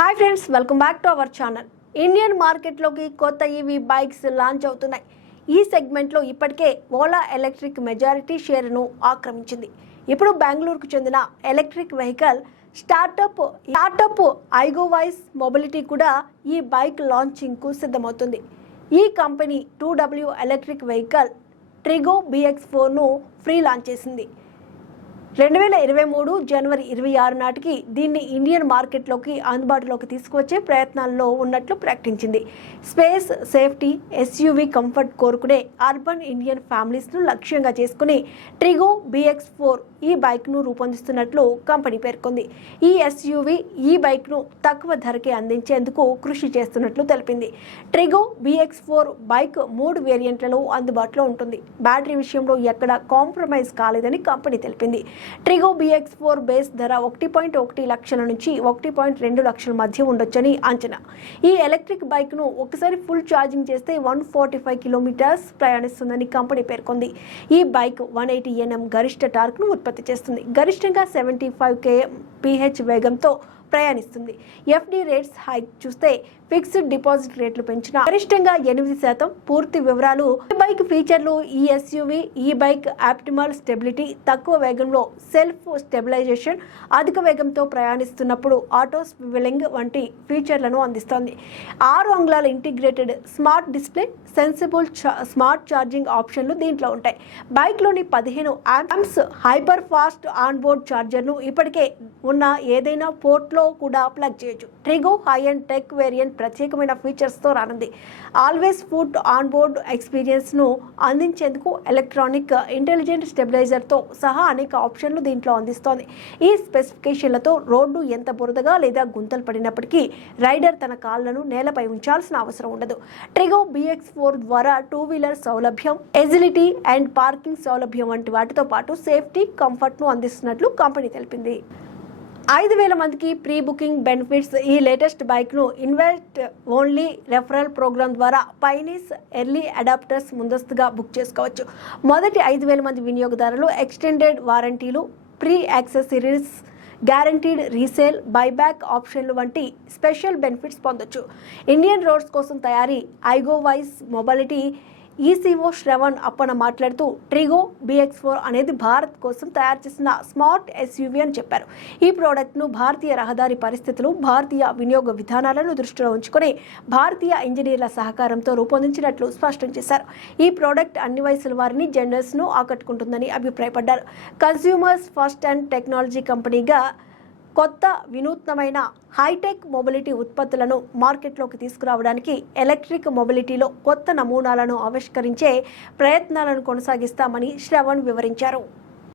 Hi friends, welcome back to our channel. Indian మార్కెట్లోకి కొత్త EV bikes launch అవుతున్నాయి. ఈ సెగ్మెంట్లో ఇప్పటికే ఓలా ఎలక్ట్రిక్ మెజారిటీ షేర్ను ఆక్రమించింది. ఇప్పుడు బెంగళూరుకు చెందిన electric vehicle startup iGowise mobility కూడా ఈ బైక్ లాంచింగ్కు సిద్ధమవుతుంది. ఈ company 2W electric vehicle Trigo BX4ను ఫ్రీ లాంచ్ చేసింది. 2023 జనవరి 26 నాటికి దీన్ని ఇండియన్ మార్కెట్లోకి అందుబాటులోకి తీసుకువచ్చే ప్రయత్నాల్లో ఉన్నట్లు ప్రకటించింది. స్పేస్, సేఫ్టీ, SUV కంఫర్ట్ కోరుకునే అర్బన్ ఇండియన్ ఫ్యామిలీస్ను లక్ష్యంగా చేసుకుని ట్రిగో BX4 ఈ బైక్ను రూపొందిస్తున్నట్లు కంపెనీ పేర్కొంది. ఈ SUV ఈ బైక్ను తక్కువ ధరకే అందించేందుకు కృషి చేస్తున్నట్లు తెలిపింది. ట్రిగో BX4 బైక్ 3 వేరియంట్లలో అందుబాటులో ఉంటుంది. బ్యాటరీ విషయంలో ఎక్కడా కాంప్రమైజ్ కాలేదని కంపెనీ తెలిపింది. ట్రిగో BX4 బేస్ ధర 1.1 లక్షల నుంచి 1.2 లక్షల మధ్య ఉండొచ్చని అంచనా. ఈ ఎలక్ట్రిక్ బైక్ను ఒకసారి ఫుల్ ఛార్జింగ్ చేస్తే 145 కిలోమీటర్స్ ప్రయాణిస్తుందని కంపెనీ పేర్కొంది. ఈ బైక్ 180 Nm గరిష్ట టార్క్ను ఉత్పత్తి చేస్తుంది. గరిష్టంగా 75 kmph వేగంతో ప్రయాణిస్తుంది. FD రేట్స్ హైక్ చూస్తే ఫిక్స్డ్ డిపాజిట్ రేట్లు పెంచిన గరిష్టంగా 8%. పూర్తి వివరాలు. ఈ బైక్ ఫీచర్లు. ఈ SUV ఈ బైక్ ఆప్టిమల్ స్టెబిలిటీ, తక్కువ వేగంలో సెల్ఫ్ స్టెబిలైజేషన్, అధిక వేగంతో ప్రయాణిస్తున్నప్పుడు ఆటో స్వివెలింగ్ వంటి ఫీచర్లను అందిస్తోంది. 6 అంగుళాల integrated smart display, sensible smart charging ఆప్షన్లు దీంట్లో ఉంటాయి. బైక్లోని 15 ఆంప్స్ హైపర్ ఫాస్ట్ ఆన్బోర్డ్ ఛార్జర్ను ఇప్పటికే ఉన్న ఏదైనా పోర్ట్లో కూడా ప్లగ్ చేయొచ్చు. ట్రిగో హై అండ్ టెక్ వేరియంట్ ప్రత్యేకమైన ఫీచర్స్తో రానుంది. ఆల్వేస్ ఫుడ్ ఆన్బోర్డ్ ఎక్స్పీరియన్స్ను అందించేందుకు ఎలక్ట్రానిక్ ఇంటెలిజెంట్ స్టెబిలైజర్తో సహా అనేక ఆప్షన్లు దీంట్లో అందిస్తోంది. ఈ స్పెసిఫికేషన్లతో రోడ్డు ఎంత బురదగా లేదా గుంతలు పడినప్పటికీ రైడర్ తన కాళ్లను నేలపై ఉంచాల్సిన అవసరం ఉండదు. ట్రిగో BX4 ద్వారా 2 వీలర్ సౌలభ్యం, ఎజిలిటీ అండ్ పార్కింగ్ సౌలభ్యం వంటి వాటితో పాటు సేఫ్టీ, కంఫర్ట్ను అందిస్తున్నట్లు కంపెనీ తెలిపింది. 5,000 మందికి ప్రీ బుకింగ్ బెనిఫిట్స్. ఈ లేటెస్ట్ బైక్ను ఇన్వెస్ట్ ఓన్లీ రెఫరల్ ప్రోగ్రామ్ ద్వారా పైనీస్ ఎర్లీ అడాప్టర్స్ ముందస్తుగా బుక్ చేసుకోవచ్చు. మొదటి 5,000 మంది వినియోగదారులు ఎక్స్టెండెడ్ వారంటీలు, pre accessories, guaranteed resale, buyback ఆప్షన్లు వంటి స్పెషల్ బెనిఫిట్స్ పొందొచ్చు. ఇండియన్ రోడ్స్ కోసం తయారీ ఐగోవైస్ మొబిలిటీ ECO శ్రవణ్ అప్పన మాట్లాడుతూ ట్రిగో BX4 అనేది భారత్ కోసం తయారు చేసిన స్మార్ట్ SUV అని చెప్పారు. ఈ ప్రోడక్ట్ను భారతీయ రహదారి పరిస్థితులు, భారతీయ వినియోగ విధానాలను దృష్టిలో ఉంచుకొని భారతీయ ఇంజనీర్ల సహకారంతో రూపొందించినట్లు స్పష్టం చేశారు. ఈ ప్రోడక్ట్ అన్ని వయసుల వారిని, జెండర్స్ను ఆకట్టుకుంటుందని అభిప్రాయపడ్డారు. కన్స్యూమర్స్ ఫస్ట్ అండ్ టెక్నాలజీ కంపెనీగా కొత్త వినూత్నమైన హైటెక్ మొబిలిటీ ఉత్పత్తులను మార్కెట్లోకి తీసుకురావడానికి ఎలక్ట్రిక్ మొబిలిటీలో కొత్త నమూనాలను ఆవిష్కరించే ప్రయత్నాలను కొనసాగిస్తామని శ్రవణ్ వివరించారు.